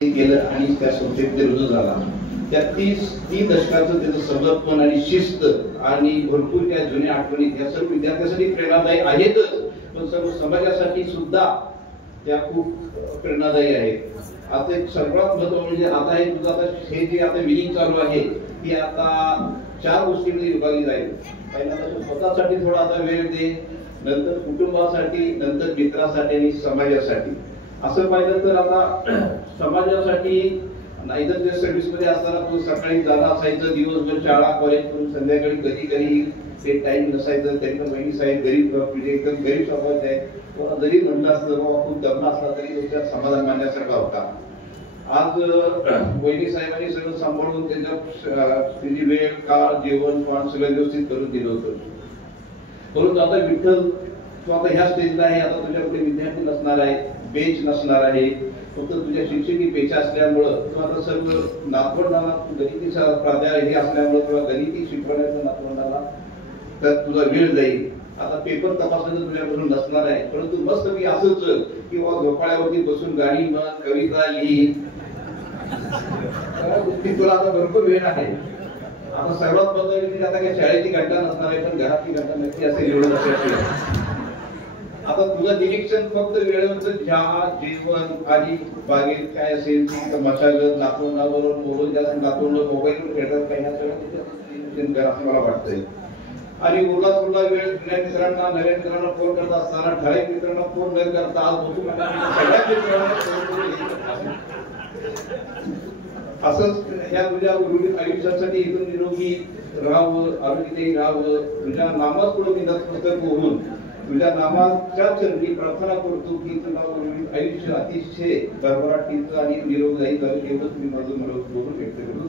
केलं आणि त्या संस्थेत रुजू झाला. त्या 30 दशकाचं त्याचं समर्पण आणि शिस्त आणि भरपूर त्या जुन्या आठवणी त्या सर्व विद्यार्थ्यांसाठी प्रेरणादायी आहेतच, पण सर्व समाजासाठी सुद्धा त्या खूप प्रेरणादायी आहेत. आता एक सर्वात महत्त्वाचं म्हणजे आता हे तुझं आता हे जे आता विनिंग चालू आहे ती आता 4 गोष्टींमध्ये विभागली जाईल. पहिल्यांदा स्वतःसाठी थोडा आता वेळ दे, नंतर कुटुंबासाठी, नंतर मित्रासाठी आणि समाजासाठी. असं पाहिलं तर आता समाजासाठी नाहीतर त्या सर्व्हिस मध्ये असताना तू सकाळी जाणं असायचं, दिवसभर शाळा कॉलेज करून संध्याकाळी कधी कधी ते टाइम नसायचं. त्यांना वहिनी साहेब गरीब म्हणजे एकदम गरीब समाज आहे, जरी म्हटलं असतं बाबा खूप दमला असला तरी त्याच्यात समाधान मानण्यासारखा होता. आज वहिनी साहेबांनी सगळं सांभाळून त्याची वेळ काळ जेवण पाण सगळं व्यवस्थित करून दिलं होतं. परंतु आता विठ्ठल तू आता ह्या स्टेजला आहे, आता तुझ्याकडे विद्यार्थी नसणार आहे, बेंच नसणार आहे, फक्त तुझ्या शिक्षकी पेशा असल्यामुळं तू आता सर्व नातवंडाला गणितीचा प्राध्याय हे असल्यामुळे तुला गणिती शिकवण्याचं नातवंडाला तर तुझा वेळ जाईल. आता पेपर तपासणं तुझ्याकडून नसणार आहे, परंतु मस्त मी असंच किंवा झोपाळ्यावरती बसून गाणी म्हण, कविता लिही, तुला आता भरपूर वेळ आहे. आता सर्वात महत्त्वाची आता काही शाळेची घंटा नसणार आहे, पण घरातली घंटा नक्की असेल एवढं लक्षात. आता तुझं निरीक्षण फक्त वेळेवरचं चहा जेवण आणि बागेत काय असेल मशागत नातवंडाबरोबर मोबाईल खेळतात काही असं मला वाटतंय. आणि उरला वेळ जुन्या मित्रांना नव्या मित्रांना फोन करत असताना ठराविक मित्रांना फोन न करता आज बसून सगळ्या मित्रांना असंच ह्या तुझ्या आयुष्यासाठी इथून निरोगी राहावं, आरोग्यदायी राहावं, तुझ्या नामात पुढे मी नतमस्तक होऊन तुझ्या नामाच्या चरणी प्रार्थना करतो की तुला आयुष्य अतिशय भरभराटीचं आणि निरोगदायी झालं एवढंच मी माझं मनोगत व्यक्त करतो.